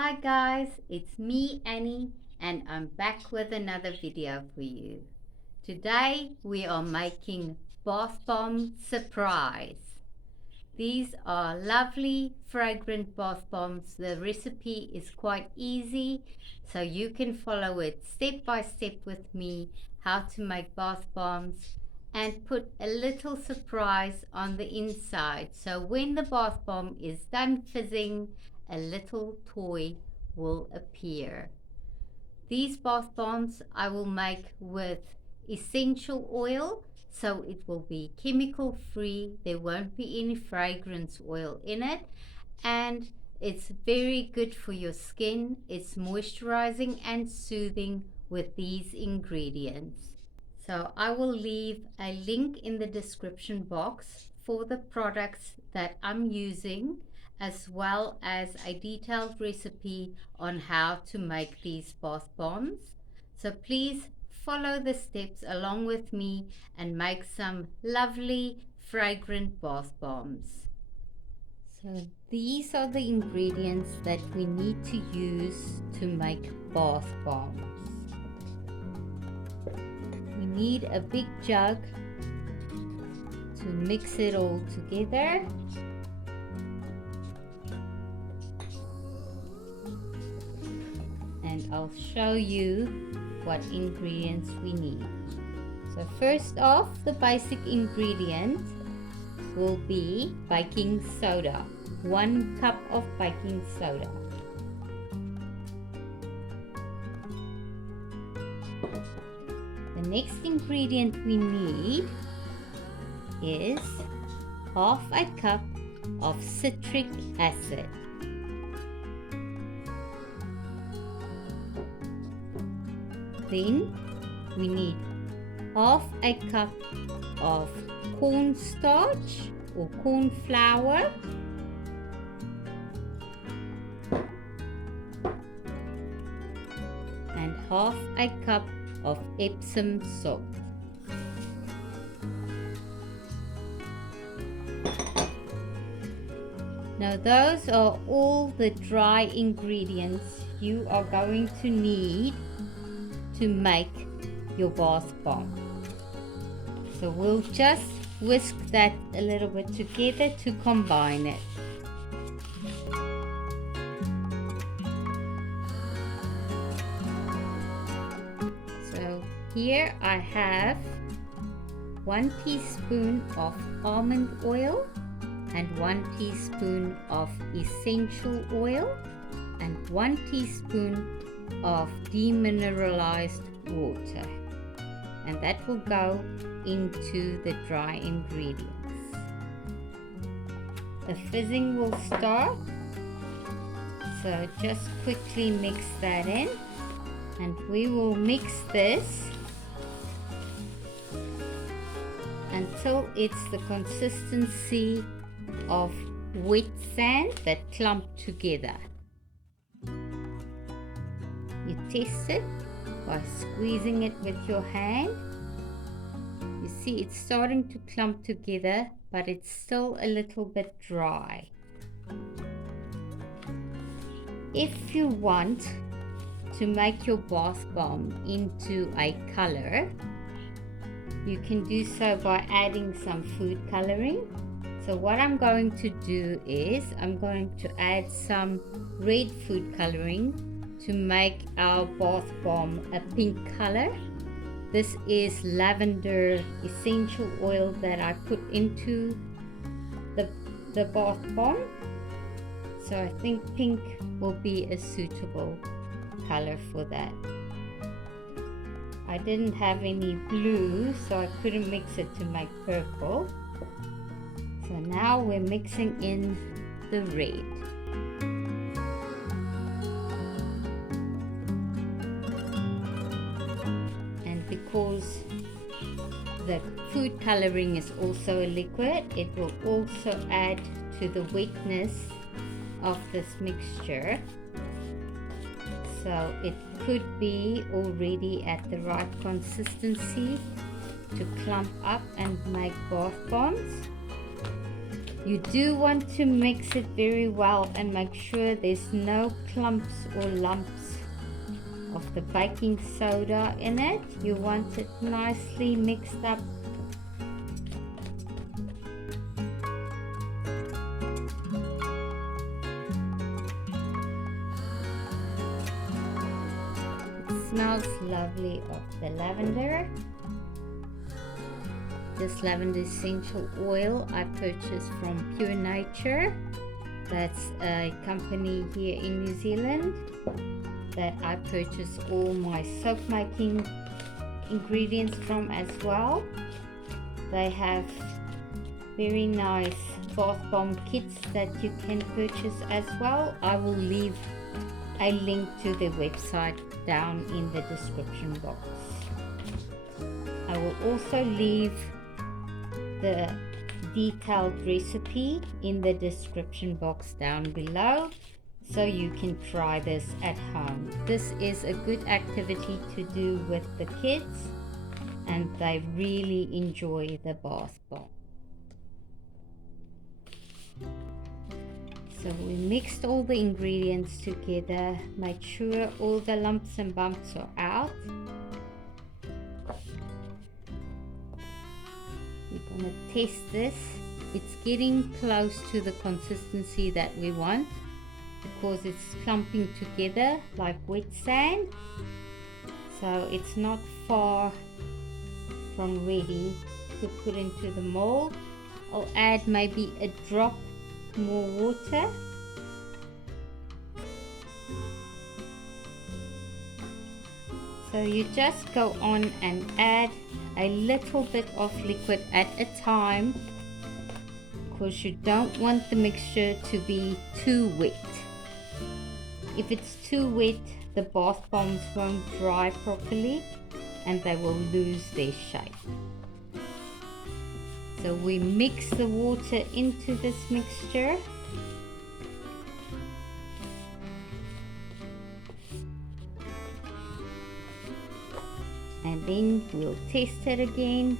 Hi guys, it's me Annie and I'm back with another video for you. Today we are making bath bomb surprise. These are lovely fragrant bath bombs. The recipe is quite easy, so you can follow it step by step with me how to make bath bombs and put a little surprise on the inside. So when the bath bomb is done fizzing, a little toy will appear. These bath bombs I will make with essential oil, so it will be chemical free. There won't be any fragrance oil in it, and it's very good for your skin. It's moisturizing and soothing with these ingredients. So I will leave a link in the description box for the products that I'm using, as well as a detailed recipe on how to make these bath bombs. So please follow the steps along with me and make some lovely fragrant bath bombs. So these are the ingredients that we need to use to make bath bombs. We need a big jug to mix it all together. And I'll show you what ingredients we need. So first off, the basic ingredient will be baking soda. 1 cup of baking soda. The next ingredient we need is half a cup of citric acid. Then we need half a cup of corn starch or corn flour, and half a cup of Epsom salt. Now those are all the dry ingredients you are going to need to make your bath bomb. So we'll just whisk that a little bit together to combine it. So here I have 1 teaspoon of almond oil and 1 teaspoon of essential oil and 1 teaspoon of demineralized water, and that will go into the dry ingredients. The fizzing will start, so just quickly mix that in, and we will mix this until it's the consistency of wet sand that clump together. You test it by squeezing it with your hand. You see it's starting to clump together, but it's still a little bit dry. If you want to make your bath bomb into a color, you can do so by adding some food coloring. So what I'm going to do is I'm going to add some red food coloring to make our bath bomb a pink color. This is lavender essential oil that I put into the bath bomb. So I think pink will be a suitable color for that. I didn't have any blue, so I couldn't mix it to make purple. So now we're mixing in the red. Because the food coloring is also a liquid, it will also add to the wetness of this mixture, so it could be already at the right consistency to clump up and make bath bombs. You do want to mix it very well and make sure there's no clumps or lumps of the baking soda in it. You want it nicely mixed up. It smells lovely of the lavender. This lavender essential oil I purchased from Pure Nature. That's a company here in New Zealand that I purchase all my soap making ingredients from as well. They have very nice bath bomb kits that you can purchase as well. I will leave a link to their website down in the description box. I will also leave the detailed recipe in the description box down below, so you can try this at home. This is a good activity to do with the kids, and they really enjoy the bath bomb. So we mixed all the ingredients together, made sure all the lumps and bumps are out. We're going to test this. It's getting close to the consistency that we want, because it's clumping together like wet sand, so it's not far from ready to put into the mold. I'll add maybe a drop more water. So you just go on and add a little bit of liquid at a time, because you don't want the mixture to be too wet. If it's too wet, the bath bombs won't dry properly and they will lose their shape. So we mix the water into this mixture. And then we'll test it again.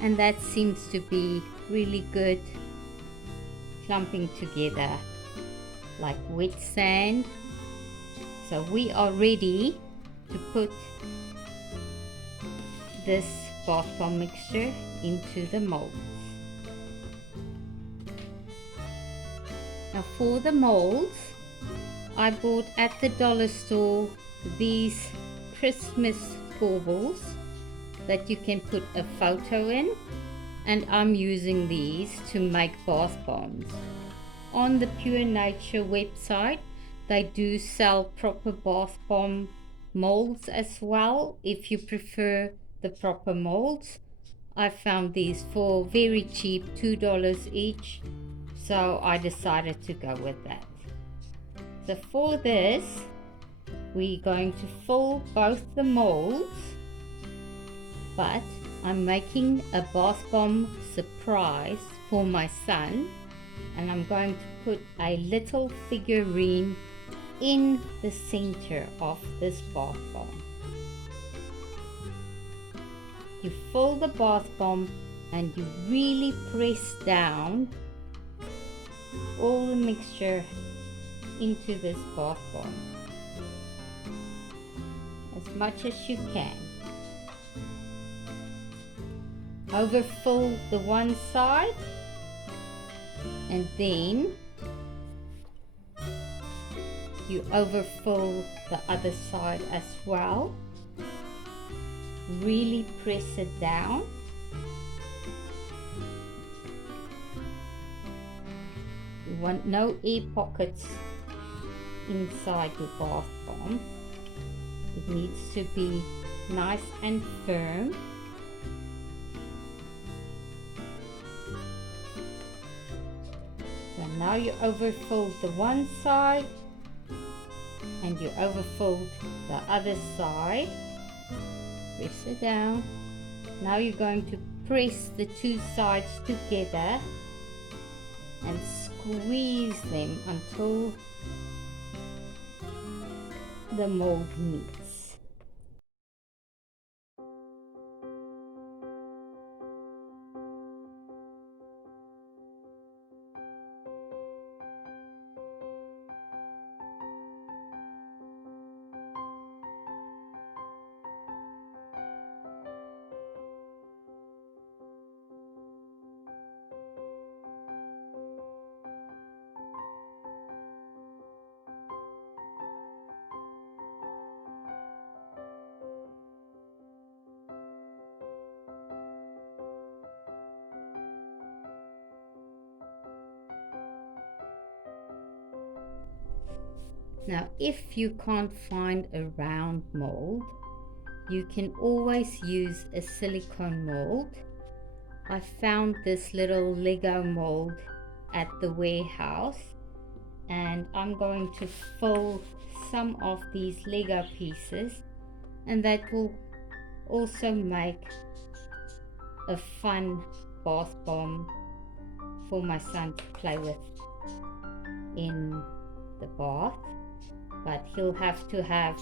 And that seems to be really good, clumping together like wet sand. So we are ready to put this bath bomb mixture into the molds. Now for the molds, I bought at the dollar store these Christmas baubles that you can put a photo in, and I'm using these to make bath bombs. On the Pure Nature website, they do sell proper bath bomb molds as well, if you prefer the proper molds. I found these for very cheap, $2 each, so I decided to go with that. So for this, we're going to fill both the molds, but I'm making a bath bomb surprise for my son, and I'm going to put a little figurine in the center of this bath bomb. You fill the bath bomb and you really press down all the mixture into this bath bomb as much as you can. Overfill the one side, and then you overfill the other side as well. Really press it down. You want no air pockets inside your bath bomb. It needs to be nice and firm. So now you overfilled the one side and you overfilled the other side. Press it down. Now you're going to press the two sides together and squeeze them until the mold meets. Now, if you can't find a round mold, you can always use a silicone mold. I found this little Lego mold at the warehouse, and I'm going to fill some of these Lego pieces, and that will also make a fun bath bomb for my son to play with in the bath. But he'll have to have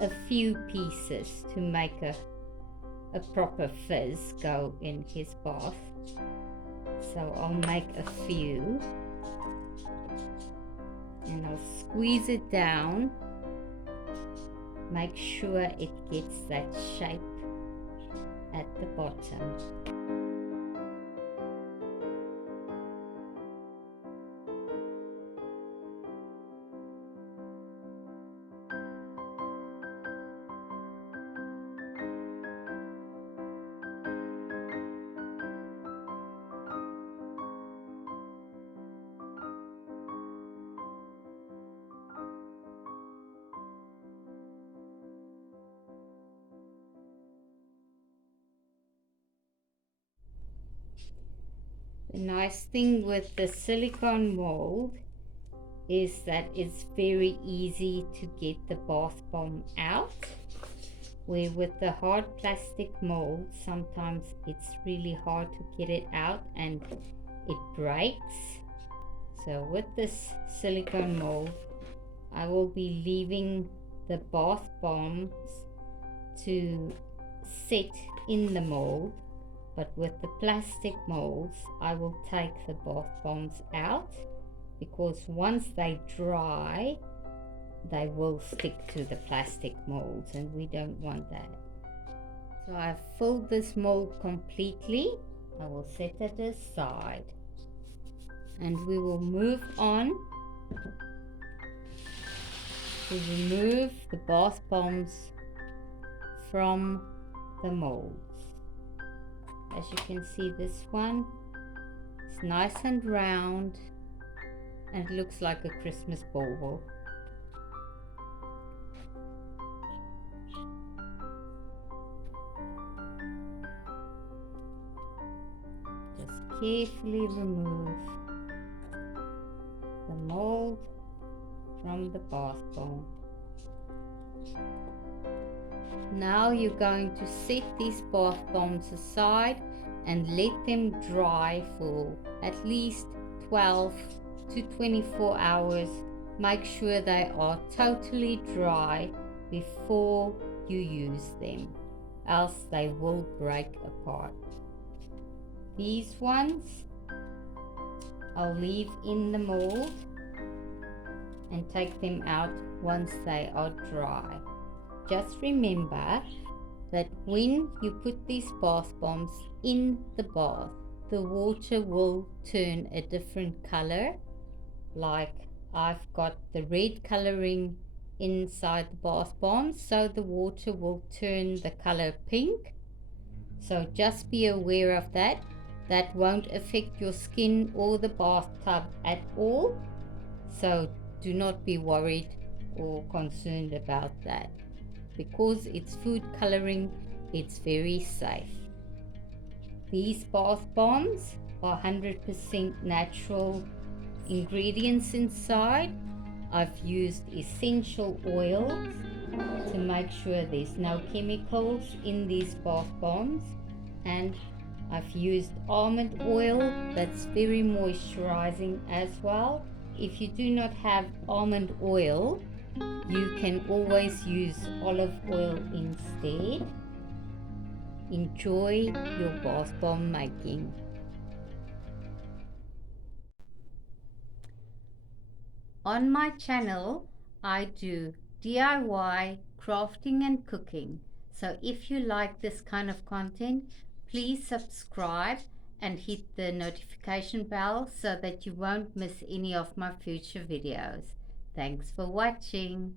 a few pieces to make a proper fizz go in his bath. So I'll make a few, and I'll squeeze it down. Make sure it gets that shape at the bottom. The nice thing with the silicone mold is that it's very easy to get the bath bomb out, where with the hard plastic mold sometimes it's really hard to get it out and it breaks. So with this silicone mold, I will be leaving the bath bombs to set in the mold. But with the plastic molds, I will take the bath bombs out, because once they dry, they will stick to the plastic molds, and we don't want that. So I've filled this mold completely. I will set it aside, and we will move on to remove the bath bombs from the molds. As you can see, this one is nice and round, and it looks like a Christmas bauble. Just carefully remove the mold from the bath bomb. Now you're going to set these bath bombs aside and let them dry for at least 12 to 24 hours. Make sure they are totally dry before you use them, else they will break apart. These ones I'll leave in the mold and take them out once they are dry. Just remember that when you put these bath bombs in the bath, the water will turn a different color. Like I've got the red coloring inside the bath bombs, so the water will turn the color pink. So just be aware of that. That won't affect your skin or the bathtub at all. So do not be worried or concerned about that. Because it's food coloring, it's very safe. These bath bombs are 100% natural ingredients inside. I've used essential oils to make sure there's no chemicals in these bath bombs, and I've used almond oil that's very moisturizing as well. If you do not have almond oil, you can always use olive oil instead. Enjoy your bath bomb making. On my channel, I do DIY, crafting and cooking. So if you like this kind of content, please subscribe and hit the notification bell so that you won't miss any of my future videos. Thanks for watching.